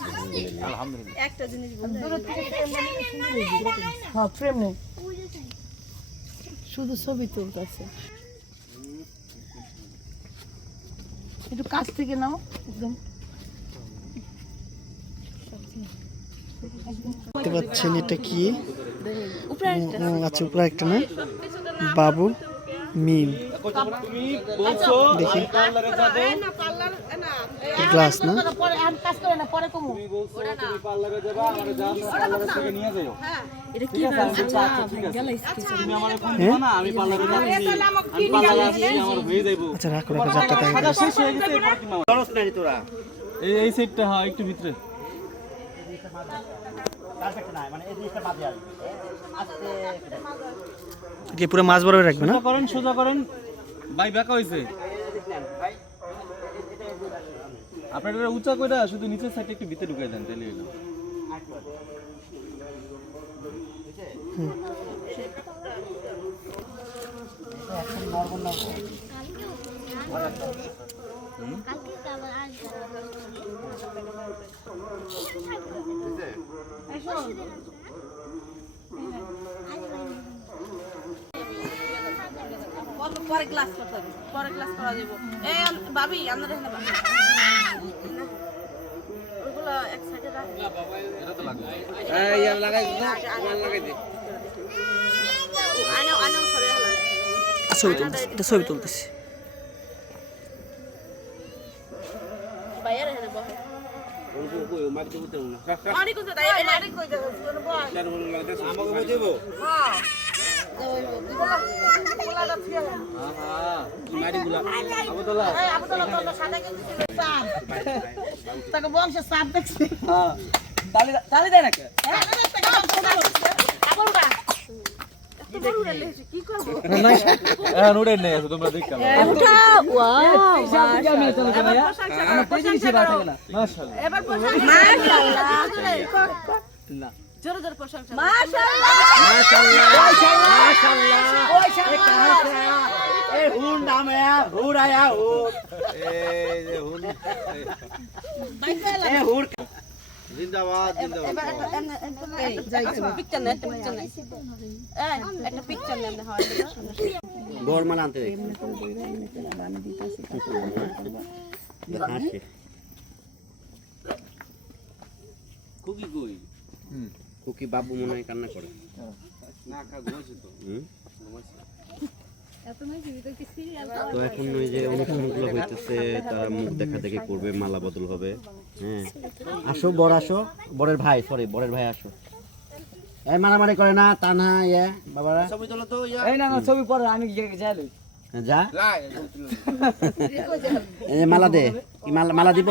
আলহামদুলিল্লাহ আলহামদুলিল্লাহ আলহামদুলিল্লাহ একটা জিনিস হ্যাঁ ফ্রেম নেই শুধু ছবি তুলতেছে একটু কাছ থেকে নাও একদম দেখতে পাচ্ছেন এটা কি আচ্ছা উপরে একটা না বাবু মিম দেখি গ্লাস না? পরে আর কাজ করে না পরে কমু। এটা কি আচ্ছা রাখো রাখো চারটা এই এই সাইডটা হ্যাঁ একটু ভিতরে। কি পুরো মাছ বরাবর রাখবে না? করেন সোজা করেন। ভাই বেকা হইছে। আপনার উঁচা কইরা শুধু নিচের সাইডে একটু ভিতরে ঢুকাই দেন তাহলে হইল। পরে ক্লাস করতে হবে। পরে ক্লাস করা যাব। এই ভাবি আমরা এখানে ভাবি। ওগুলো এক সাইডে রাখ। আনো আনো সরে হলাম ছবি তুলতেছি এটা ছবি তুলতেছি। বাইরে বহে দেবো আমাকে দেব হ্যাঁ। তাকে বংশের সাপ দেখছি কি করব নোড়ে নেই আছে প্রশংসা। মাশাআল্লাহ! জোরে আনতে কুকি কই। কুকি বাবু মনে হয় কান্না করে? না কা ঘুমাইছে তো। এখন ওই যে অনুষ্ঠানগুলো হইতেছে তারা মুখ দেখা দেখি করবে মালা বদল হবে। হ্যাঁ। আসো বর আসো। বরের ভাই সরি বরের ভাই আসো। এই মারামারি করে না তা না ইয়ে বাবারা। এই না না ছবি পরে আমি গিয়ে যাই যা। এই মালা দে। মালা দিব?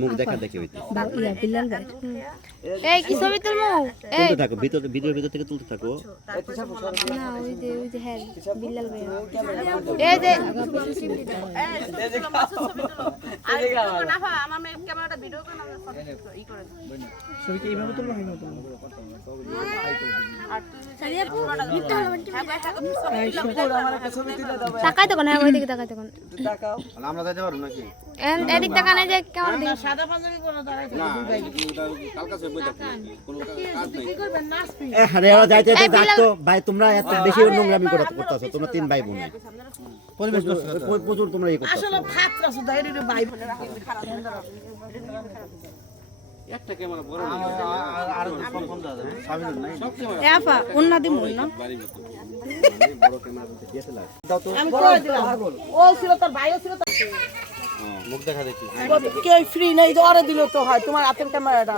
মুখ দেখা দেখে হইতে এই কি ছবি তুলবো? তুলতে থাকো ভিতরে ভিডিওর ভিতর থেকে তুলতে থাকো। না ওই যে ওই যে হ্যাঁ বিল্লাল ভাই এই যে এই ছবি ছবি তুলো। আর না, আমার ক্যামেরাটা ভিডিও করে আমরা ফটো ই করে দেব। ছবি কি এইভাবে তুলবো এইভাবে তুলবো? আর তুই পুরোটা হ্যাঁ। তাকাই তখন ওইদিকে তাকাই তখন আমরা যাইতে পারব নাকি? এদিক তাকানে যে কেমন দেখি সাদা পাঞ্জাবি পরে দাঁড়াই না কাল বই থাকবে কোনো কাজ নাই। কি করবেন? নাচবি। এ আরে ওরা যাইতে যাইতে ডাকতো ভাই তোমরা এত বেশি নোংরামি করে করতেছো তোমরা তিন ভাই বোন। পরিবেশ প্রচুর তোমরা এই আসলে ভাই। বোনের একটা মুখ দেখা দেখি। কে ফ্রি নেই আরে দিল তো হয় তোমার হাতের ক্যামেরাটা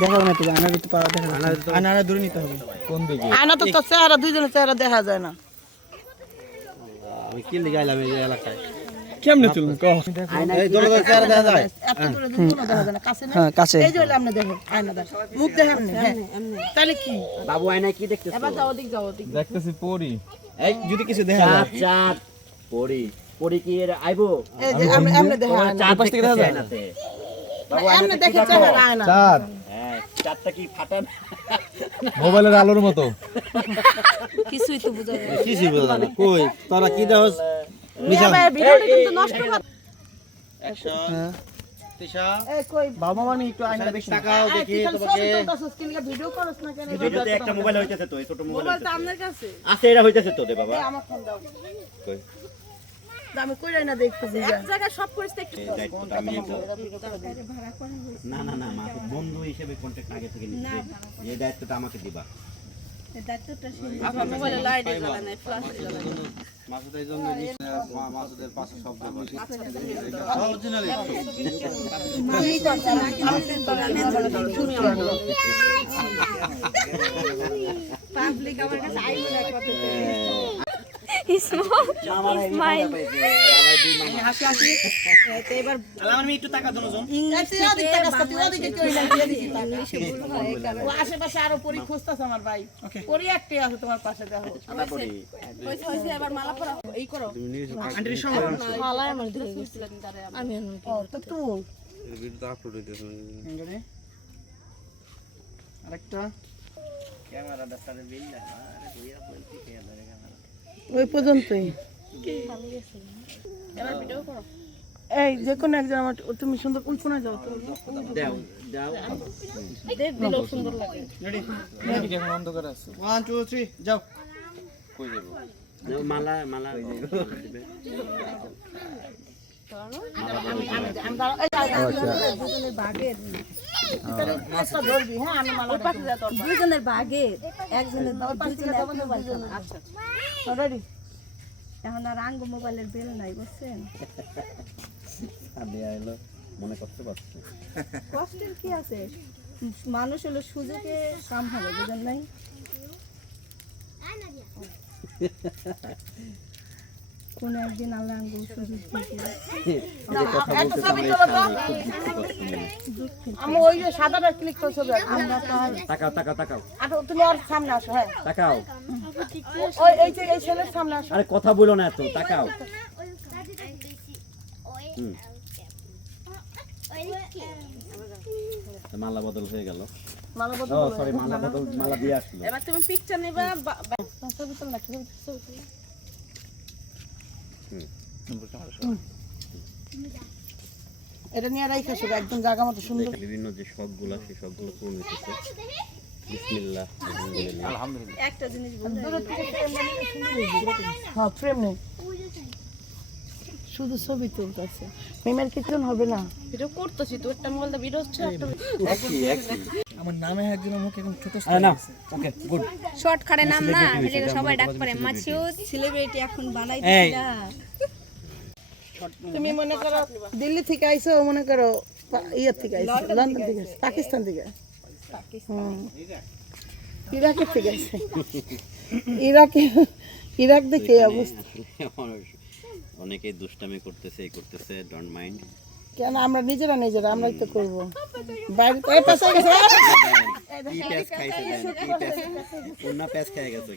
দেখাবো না তো আয়না কিন্তু পাওয়া দেখা যাবে দূরে নিতে হবে। কোন দিকে? আয়না তো তোর চেহারা দুইজনের চেহারা দেখা যায় না। আমি কি লিগাইলাম এই এলাকায়। কেমনে তুলবো? কও এই দরজা চেহারা দেখা যায়। এত দূরে দূরে দেখা যায় না। কাছে না? হ্যাঁ কাছে। এই যে হইলে আপনি দেখেন আয়না দেখ। মুখ দেখেন না হ্যাঁ। তাহলে কি? বাবু আয়নায় কি দেখতেছো? এবার যাও ওদিক যাও ওদিক। দেখতেছি পরি। এই যদি কিছু দেখা চাঁদ যায়। চাঁদ পরি। পরি কি এর আইবো? এই যে আপনি আপনি দেখেন তোমার চাঁদ পাশ থেকে দেখা যায়? আয়নাতে। বাবু, কি দেখে দেখো? চেহারা না চাঁদ। হ্যাঁ চারটা কি ফাটান মোবাইলের আলোর মতো। কিছুই তো বোঝা যায় না। কি ছিল কই? তোরা কি দেহস মিশা ভিডিওটা কিন্তু নষ্ট কর একশো তিশা এই কই? বাবা মামি একটু আইনা দেখি টাকাও এই, দেখি তুই খালি তোমাকে। ছবি তুলতাছিস, কি লিগা ভিডিও করস না কেন? ভিডিওতে একটা মোবাইল হইতেছে তো এই ছোট মোবাইল মোবাইল তো আপনার কাছে। আছে এটা হইতেছে তো রে বাবা। এই, আমার ফোন দাও। কই? আমি কইরাই না দেখতেছি যা। এক জায়গায় সব পরিস্থিতি একটু এই দায়িত্বটা আমি নিবো। না না না মা বন্ধু হিসেবে আগে থেকে নিচ্ছি এই দায়িত্বটা আমাকে দিবা। আমার অরিজিনালি Smile. এই, তুই ওদিক তাকাস না, আশেপাশে আরও পরি খুঁজতাছে আমার ভাই। পরি একটাই আছে তোমার পাশে দেখো। হইছে হইছে মালা পরা এই করো। মালায় আমার দিকে গেছে। আমি। অন্য কি ও তো তুল ভিডিও আপলোড হইতেছে আরেকটা। ওই পর্যন্তই। এবার ভিডিও করো এই যে কোনো একজন আমার তুমি সুন্দর ওই কোনায় যাও লাগে। ওয়ান টু থ্রি যাও। কই যাব? মালা মালা হ্যাঁ দুজনের একজনের। আচ্ছা এখন আর আঙ্গ মোবাইলের বেল নাই বুঝছেন মনে করতে পারছি কষ্টের কি আছে মানুষ হলো সুযোগে কাম হবে বুঝেন নাই কোন একদিন আল্লাহ আঙ্গ সুযোগ করছি। আমি ওই যে সাদাটা ক্লিক করে ছবি আঁকবো। আমরা তো আর তাকাও তাকাও তাকাও। আর তুমি ওর সামনে আসো হ্যাঁ। তাকাও। ওই এই যে এই ছেলের সামনে আসো। আরে কথা বলো না এত তাকাও। মালা বদল হয়ে গেল। মালা বদল সরি মালা বদল মালা দিয়ে আসলো। এবার তুমি পিকচার নিবা ছবি তোল না ছবি। এটা নিয়ে রাইখা সব একদম জায়গা মতো সুন্দর। বিভিন্ন যে শখগুলো সেই শখগুলো পূরণ হইতেছে। বিসমিল্লাহ আলহামদুলিল্লাহ। একটা জিনিস হ্যাঁ ফ্রেম নেই। শুধু ছবি তুলতেছে। মেমের কিচেন হবে না। ভিডিও করতেছি তো একটা মোবাইল ভিডিও হচ্ছে একটা আমার নামে একজনের মুখে এখন ছোট না ওকে গুড শর্টকাটে নাম না এটাকে সবাই ডাক celebrity। মাছিউদ সেলিব্রিটি এখন বানাই। দিছিলা। তুমি মনে করো দিল্লি থেকে আইছো মনে করো ইয়ের থেকে আইছো লন্ডন থেকে আইছো, পাকিস্তান থেকে। ইরাকের থেকে আইছে। ইরাকে ইরাক দেখে অবস্থা। অনেকেই দুষ্টামি করতেছে এই করতেছে ডোন্ট মাইন্ড কেন? আমরা নিজেরা নিজেরা আমরাই তো করব। বাইরে তো এই পাশে গেছে। কি প্যাস খাইছে দেন কি প্যাস অন্য প্যাস খেয়ে গেছে।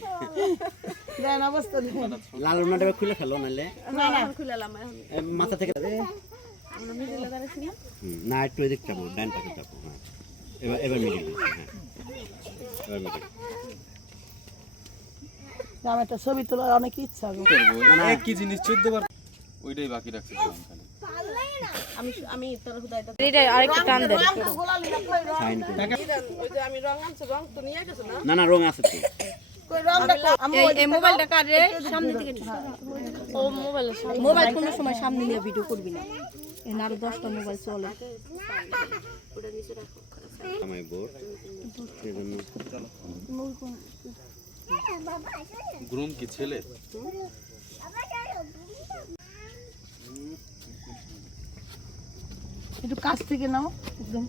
দেন অবস্থা। লাল খুলে ফেলো নালে না না। খুলেলাম এখন এ, মাথা থেকে হুম, না একটু এদিক চাপো ডান পাশে চাপো হ্যাঁ। এবার এবার মিডিল হ্যাঁ। এবার মিডিল আমার একটা ছবি তোলার অনেক ইচ্ছা কি জিনিস চোদ্দ বার ওইটাই বাকি রাখছি। আমি আমি তোর হুদাই এটা আরেকটা টান দেন। ওই যে আমি রং আনছি রং তো নিয়ে গেছো না? না না রং আছে তো। মোবাইল কোনো সময় সামনে নিয়ে ভিডিও করবি না। আরও দশটা মোবাইল চলে। গ্রুম কি ছেলে? একটু কাছ থেকে নাও, একদম।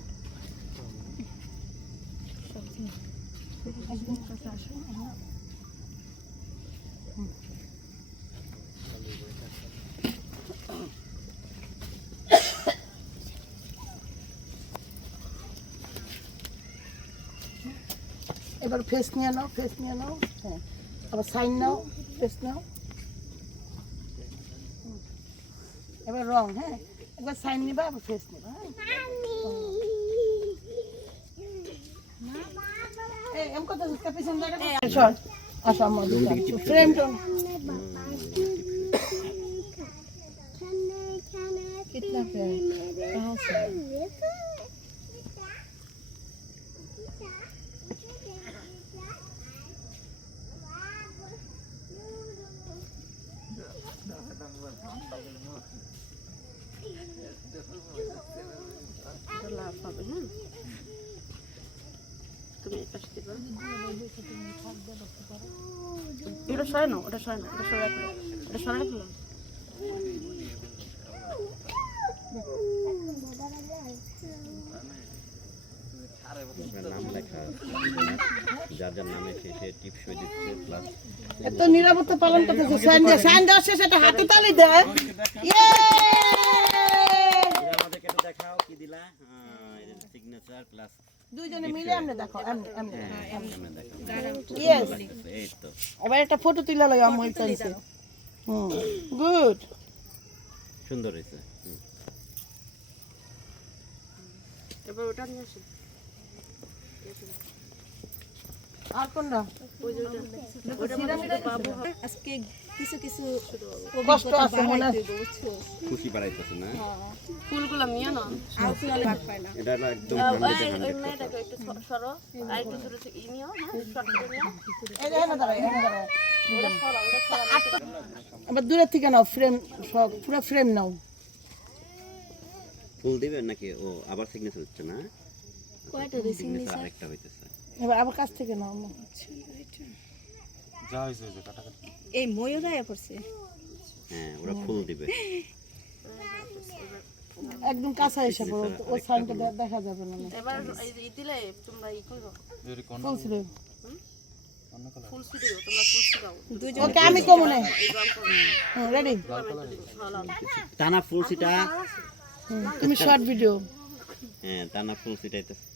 এবার ফেস নিয়ে নাও ফেস নিয়ে নাও হ্যাঁ। আবার সাইন নাও ফেস নাও। এবার রং হ্যাঁ। একবার সাইন নিবা আবার ফেস নিবা এম কত সুস্কা পিছন দাঁড়া চল আসো আমার এটা সরাই নাও ওটা সরাই না এটা সরাই রাখো এটা সরাই রাখলাম আপনার নাম লেখা যার যার নামে সে সে টিপস হয়ে দিচ্ছে প্লাস এত নিরাপত্তা পালন করতেছে সাইন দেওয়ার শেষে একটা হাতে তালি দেয় ইয়ে আমাদেরকে একটু দেখাও কি দিলা? সিগনেচার প্লাস দুইজনে মিলে আমরা দেখো এমনি এমনি। ইয়েস এবার একটা ফটো তুলে লাগে আমি চাইছি হুম গুড সুন্দর হয়েছে এবার ওটা নিয়ে আসি। আর কোনটা? আজকে কিছু কিছু কষ্ট আছে মনে খুশি বাড়াইতেছে না? ফুলগুলো নিয়ে মেয়েটাকে একটু সরো। আর একটু ই নিও হ্যাঁ শর্ট করে নিও। এই আবার দূরের থেকে নাও ফ্রেম সব পুরো ফ্রেম নাও। ফুল দিবেন নাকি? ও আবার সিগনেচার হচ্ছে না? কয়টা সিগনেচার আরেকটা হইতেছে। এবার আবার কাছ থেকে নাও আম্মু। যা হয়েছে হয়েছে কাটাকাটি। এই ময়ূর আয়া পড়ছে। হ্যাঁ ওরা ফুল দিবে। একদম কাছে এসে পড়ো ও সাইনটা দেখা যাবে না। এবার এই যে দিলে তোমরা ই করো। ফুল ছিল ফুল ছিটিও তোমরা ফুল ছিটাও ওকে আমি কমু না। রেডি টানা ফুল সিটা তুমি শর্ট ভিডিও হ্যাঁ টানা ফুল সিটাইতেছে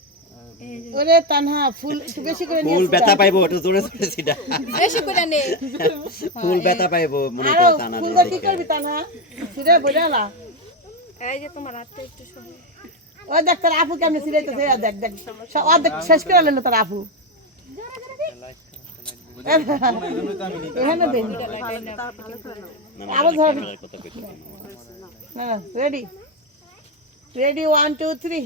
ওরে তানহা ফুল একটু বেশি করে ফুল। ব্যথা পাইবো একটু জোরে জোরে সিটা। বেশি করে নে। ফুল ব্যথা পাইবো মনে করে টানা ফুল কি করবি তানহা? এই যে তোমার হাতটা একটু ওই দেখ তোর আপু কেমনে এই দেখ দেখ। সব অর্ধেক শেষ করে নিল তোর আপু। এখানে দেন আরও ধর। Ready ready one two three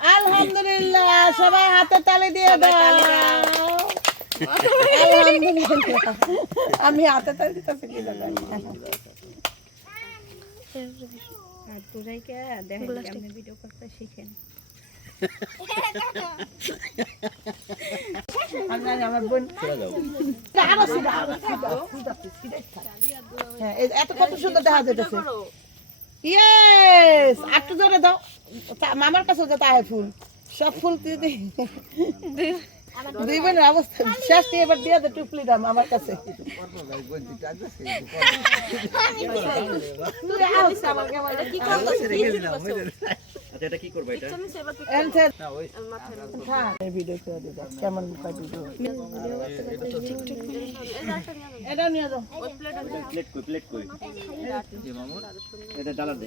আলহামদুলিল্লাহ সবাই হাতে তালি দিয়ে দাও। আমি হাতে তালি দিতেছি আর তোরাইকে ভিডিও করতে শিখেন হ্যাঁ এই এত কত সুন্দর দেখা যেতেছে ইয়েস একটু জোরে দাও। মামার কাছে যেতে হয় ফুল। সব ফুল তুই দুই। বোনের অবস্থা শেষ দিয়ে এবার দিয়ে দে টুপলি দাম আমার কাছে। আচ্ছা এটা কি করবে এটা? ভিডিও করে দিও। কেমন হয় ভিডিও এটা নিয়ে যাও। প্লেট কই প্লেট কই? এটা ডালা দে।